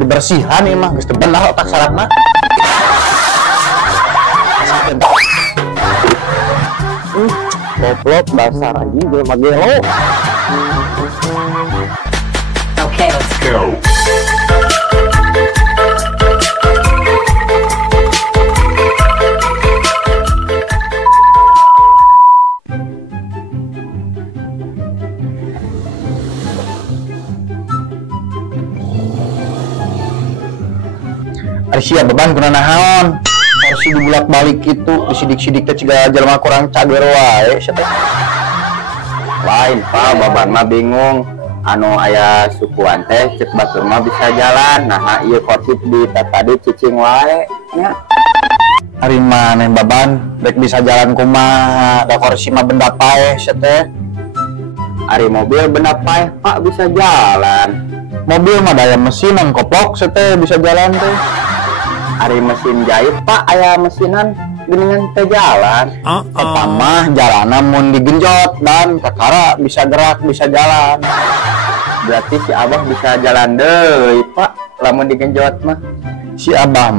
dibersihan ini mah geus teu bener otak sarafna. Goblok dasar anjing gue mah gelo. Okay, let's go. Ari sia beban kuna naon? Harus dibulak-balik itu, disidik-sidik teh ciga jelema kurang cager wae sia teh. Lain Pak, baban mah bingung. Anu aya sukuan teh cek batur mah bisa jalan. Nah, ieu kotip di tadi cicing wae nya. Ari maneh baban rek bisa jalan kumaha? Da kursi mah benda paeh sia teh. Ari mobil benda paeh Pak bisa jalan. Mobil mah daya mesinan koplok sia teh bisa jalan teh. Ari mesin jahit Pak aya mesinan geuningan teh jalan. Eta mah jalanna mun digenjot dan kakara bisa gerak bisa jalan. Berarti si Abah bisa jalan deui Pak lamun digenjot mah. Si Abah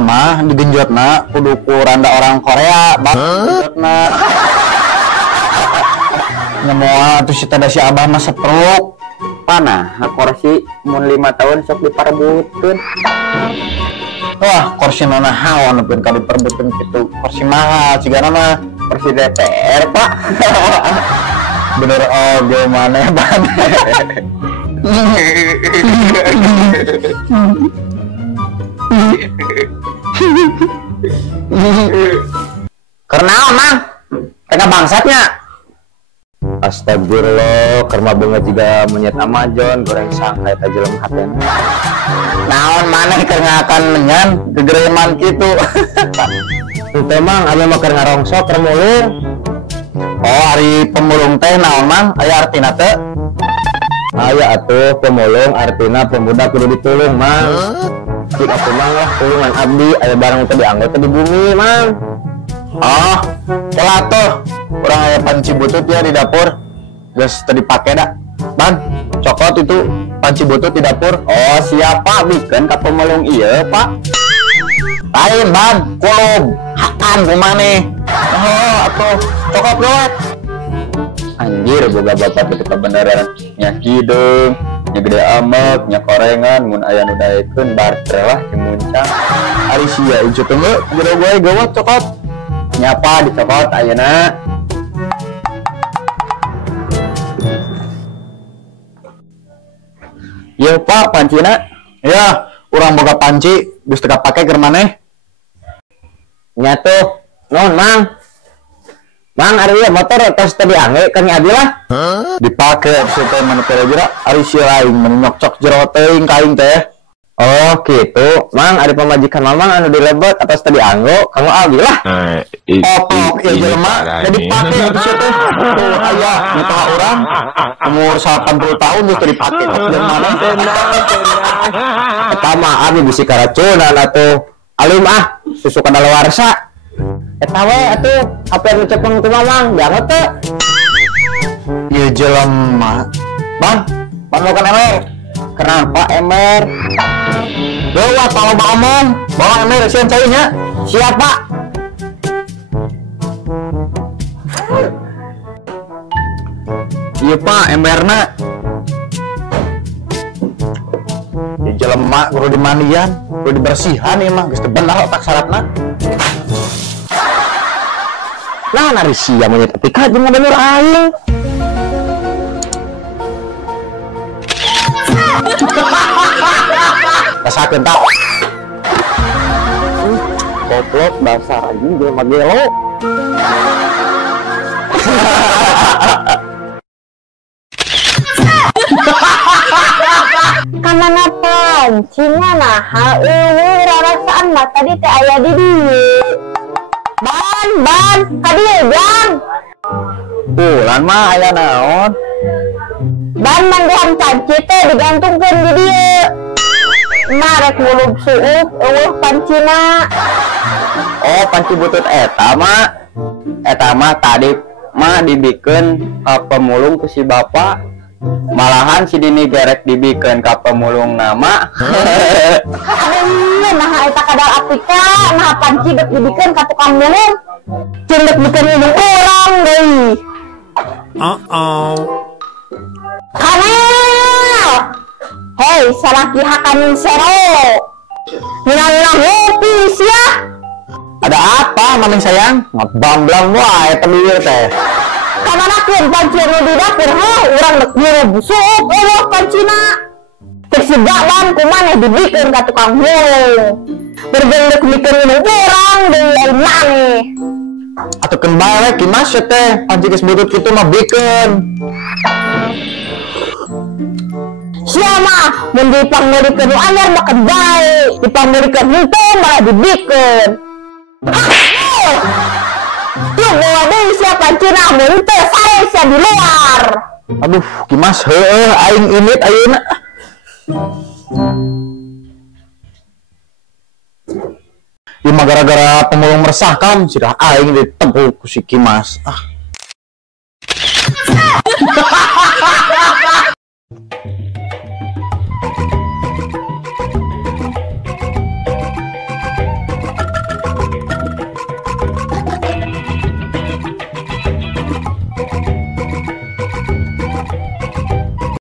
mah digenjotna kudu ku randa orang Korea bang genjotna. Nyemoa atuh si Abah mah sepruk. Panah kursi mun 5 tahun sok diperebutkeun. Wah, kursi nona haon neupin ka diperebutkeun kitu. Kursi mahal cigana mah Kursi DPR Pak. bener oge maneh ban. Karena Mang tengah bangsatnya. Astagfirullah, kerma bunga juga menyet Amazon goreng sangkai tajelem hatena. Naon maneh keur ngakan menyan gegereman kitu. Teu Mang, aya mah keur ngarongsok keur mulung. Oh, ari pemulung teh naon Mang? Aya artina teu? Aya atuh pemulung artina pemuda kudu ditulung Mang. Jika Mang lah tulungan abdi aya barang teh dianggo teh di bumi Mang. Oh, telah tuh. Orang aya panci butut ya di dapur. Geus teu dipake da. Ban, cokot itu panci butut di dapur. Oh, siapa bikin ka pemulung ieu Pak? Lain ban, kulub. Hakan kumaneh. Oh, atuh cokot lewat. Anjir boga bapak teh kebenaran nya kideung, nya gede amek, nya korengan mun aya nu daekeun barter lah cimuncang. Ari sia ieu teh gede gue gawat cokot. Nyapa dicokot ayeuna. Iya Pak, pancina. Ya, urang boga panci, geus teu kapake keur maneh. Nya tuh, non Mang. Mang ari ieu motor tos teu diangge ka nya abi lah. Dipake atuh teh maneh teh jera ari sia aing menyok-cok jero teuing ka aing teh. Oh gitu, Mang ada pemajikan Mamang anu dilebet atas tadi anggo, kamu abi lah. Pokok ya jelema jadi pake atuh sia teh. Tuh aya mitoha urang umur 80 tahun geus teu dipake jelema teh. Eta mah abi bisi karacunan atuh. Alim ah, susu kadaluarsa. Eta we atuh apa yang ucapkeun ku Mamang, jangan teh. Ieu jelema. Bang, mau kan emer. Kenapa emer? Lewat kalau ngomong, bawa emer sian cainya. Siapa? Iya Pak, emberna. Di jelema kudu dimandian, kudu dibersihan ieu mah geus teu bener otak sarafna. Lah nari sia monyet etika jeung bener aing. Rasakeun tak? Goblok dasar anjing gue mah gelo. Karena pancingnya naha rarasaan mah tadi teh aya di dieu. Ban, kadieu jang. Bulan mah aya naon? Ban mandihan panci teh digantungkeun di dieu. Marek mulug suuk eueuh pancina. Oh, panci butut eta mah tadi mah dibikeun pemulung ku si bapak Malahan si Dini gerek dibikeun ka pemulung nama. Aduh, nah eta kadal apika, nah panci dek dibikeun ka tukang mulung. Cing dek bikeun minum urang deui. Kanal. Hei, salaki hakanin sero. Minang ngopi sia. Ada apa, maming sayang? Ngabamblang wae teu teh. Kamanakeun panci anu di dapur heh, urang dek nyuruh busuk eueuh pancina. Cek si Bakwan kumaneh dibikeun ka tukang mulung. Bergeun dek bikeun minum urang deui lain maneh. Atuh kembali kimas teh, panci geus butut kitu mah bikeun. Sia mah mun dipanggeureun anyar mah keur bae, dipanggeureun henteu malah dibikeun. Tuh bawa deui sia pancina mun teu sae sia di luar. Aduh, kimas heueuh aing init ayeuna. Ini mah gara-gara pemulung meresahkan, sudah aing ditempuk ku si kimas.